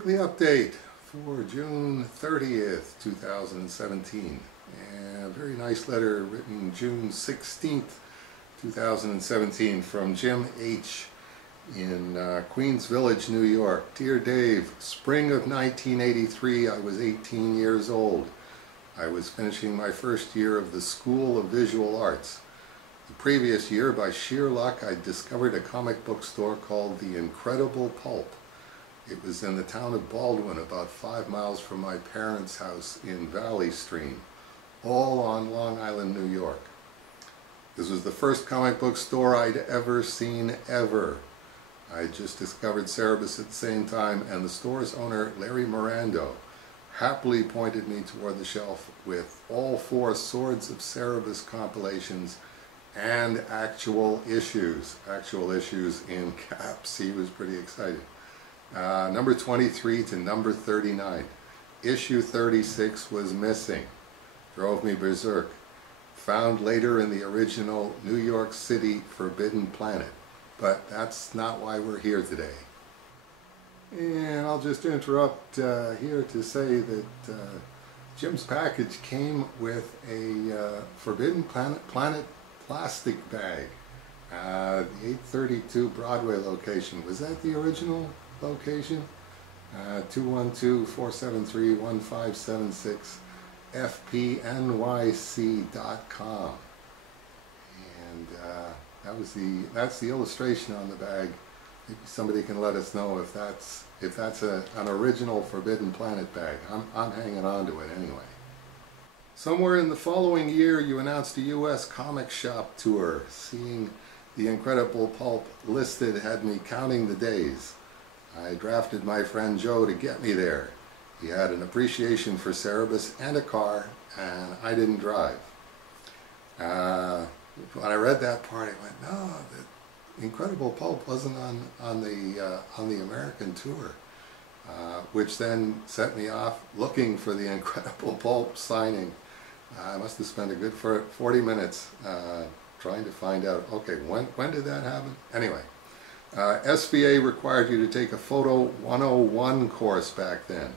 Weekly update for June 30th, 2017. And a very nice letter written June 16th, 2017 from Jim H. in Queens Village, New York. Dear Dave, spring of 1983, I was 18 years old. I was finishing my first year of the School of Visual Arts. The previous year, by sheer luck, I discovered a comic book store called The Incredible Pulp. It was in the town of Baldwin, about 5 miles from my parents' house in Valley Stream, all on Long Island, New York. This was the first comic book store I'd ever seen, ever. I just discovered Cerebus at the same time, and the store's owner, Larry Mirando, happily pointed me toward the shelf with all 4 Swords of Cerebus compilations and actual issues in caps. He was pretty excited. Number 23 to number 39. Issue 36 was missing. Drove me berserk. Found later in the original New York City Forbidden Planet. But that's not why we're here today. And I'll just interrupt here to say that Jim's package came with a Forbidden Planet plastic bag. The 832 Broadway location. Was that the original location? 212-473-1576 fpnyc.com, and that's the illustration on the bag. Maybe somebody can let us know if that's an original Forbidden Planet bag. I'm hanging on to it anyway. Somewhere in the following year, you announced a U.S. comic shop tour. Seeing The Incredible Pulp listed had me counting the days. I drafted my friend Joe to get me there. He had an appreciation for Cerebus and a car, and I didn't drive. When I read that part, I went, no, the Incredible Pulp wasn't on the American tour, which then set me off looking for the Incredible Pulp signing. I must have spent a good 40 minutes trying to find out, okay, when did that happen? Anyway. SVA required you to take a Photo 101 course back then.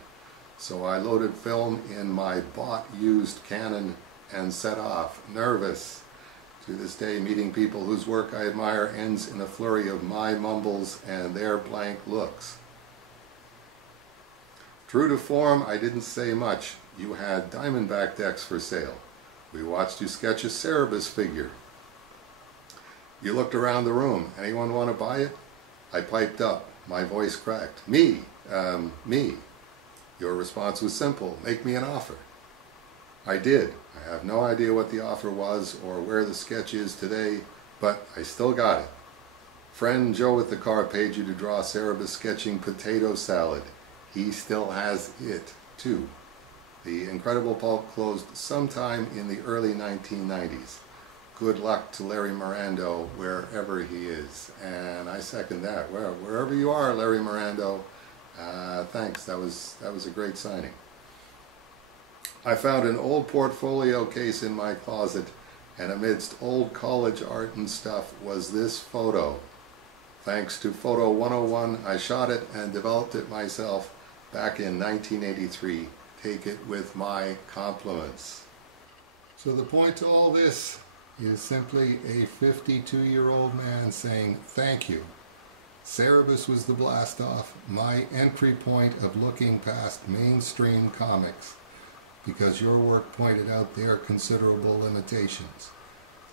So I loaded film in my bought used Canon and set off, nervous. To this day, meeting people whose work I admire ends in a flurry of my mumbles and their blank looks. True to form, I didn't say much. You had Diamondback decks for sale. We watched you sketch a Cerebus figure. You looked around the room. Anyone want to buy it? I piped up. My voice cracked. Me. Your response was simple. Make me an offer. I did. I have no idea what the offer was or where the sketch is today, but I still got it. Friend Joe at the car paid you to draw Cerebus sketching potato salad. He still has it, too. The Incredible Pulp closed sometime in the early 1990s. Good luck to Larry Mirando wherever he is, and I second that. Wherever you are, Larry Mirando, thanks. That was a great signing. I found an old portfolio case in my closet, and amidst old college art and stuff was this photo. Thanks to Photo 101, I shot it and developed it myself back in 1983. Take it with my compliments. So the point to all this is simply a 52-year-old man saying thank you. Cerebus was the blast-off, my entry point of looking past mainstream comics, because your work pointed out their considerable limitations.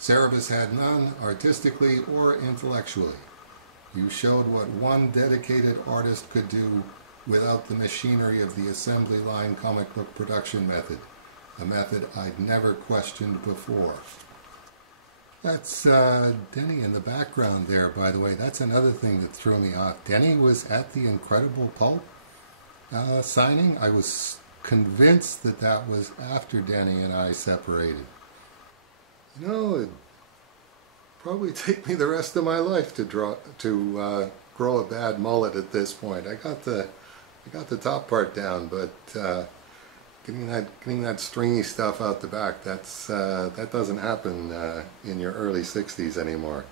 Cerebus had none, artistically or intellectually. You showed what one dedicated artist could do without the machinery of the assembly line comic book production method, a method I'd never questioned before. That's Denny in the background there, by the way. That's another thing that threw me off. Denny was at the Incredible Pulp signing. I was convinced that that was after Denny and I separated. You know, it'd probably take me the rest of my life to grow a bad mullet at this point. I got the top part down, but getting that stringy stuff out the back, that doesn't happen in your early 60s anymore.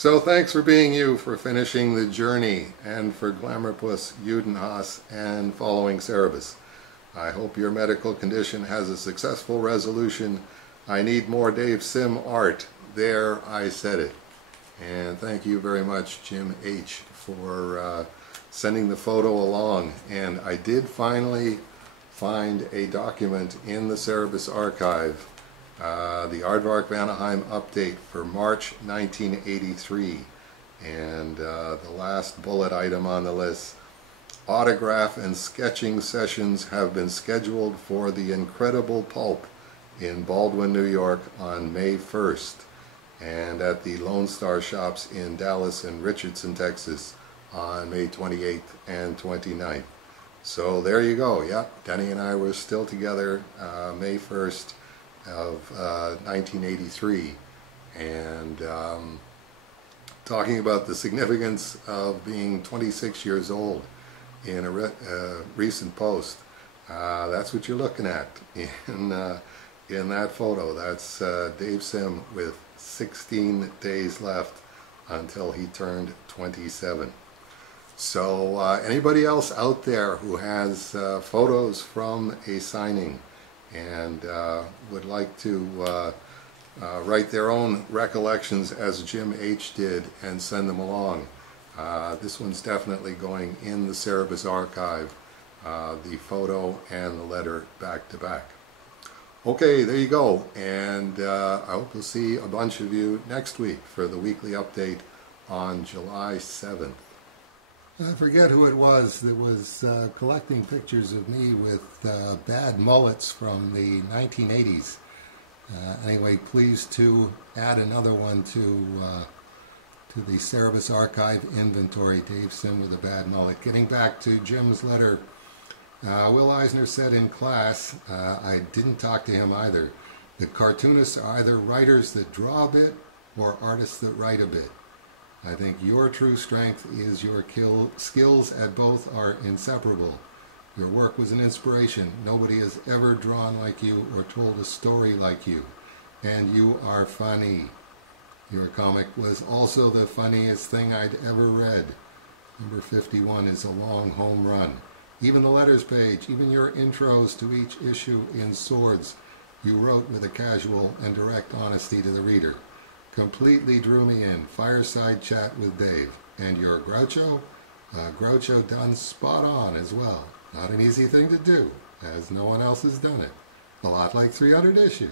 So thanks for being you, for finishing the journey, and for Glamourpuss, Judenhaus, and following Cerebus. I hope your medical condition has a successful resolution. I need more Dave Sim art. There, I said it. And thank you very much, Jim H., for sending the photo along. And I did finally find a document in the Cerebus archive, the Aardvark Vanaheim update for March 1983. And the last bullet item on the list: autograph and sketching sessions have been scheduled for the Incredible Pulp in Baldwin, New York on May 1st, and at the Lone Star Shops in Dallas and Richardson, Texas on May 28th and 29th. So there you go. Yep, Denny and I were still together May 1st of 1983, and talking about the significance of being 26 years old in a recent post. That's what you're looking at in that photo. That's Dave Sim with 16 days left until he turned 27. So anybody else out there who has photos from a signing and would like to write their own recollections as Jim H. did and send them along, this one's definitely going in the Cerebus archive, the photo and the letter back to back. Okay, there you go, and I hope you'll see a bunch of you next week for the weekly update on July 7th. I forget who it was that was collecting pictures of me with bad mullets from the 1980s. Anyway, please to add another one to the Cerebus archive inventory, Dave Sim with a bad mullet. Getting back to Jim's letter, Will Eisner said in class, I didn't talk to him either, that cartoonists are either writers that draw a bit or artists that write a bit. I think your true strength is your skills at both are inseparable. Your work was an inspiration. Nobody has ever drawn like you or told a story like you. And you are funny. Your comic was also the funniest thing I'd ever read. Number 51 is a long home run. Even the letters page, even your intros to each issue in Swords, you wrote with a casual and direct honesty to the reader. Completely drew me in. Fireside chat with Dave. And your Groucho? Groucho done spot on as well. Not an easy thing to do, as no one else has done it. A lot like 300 issues.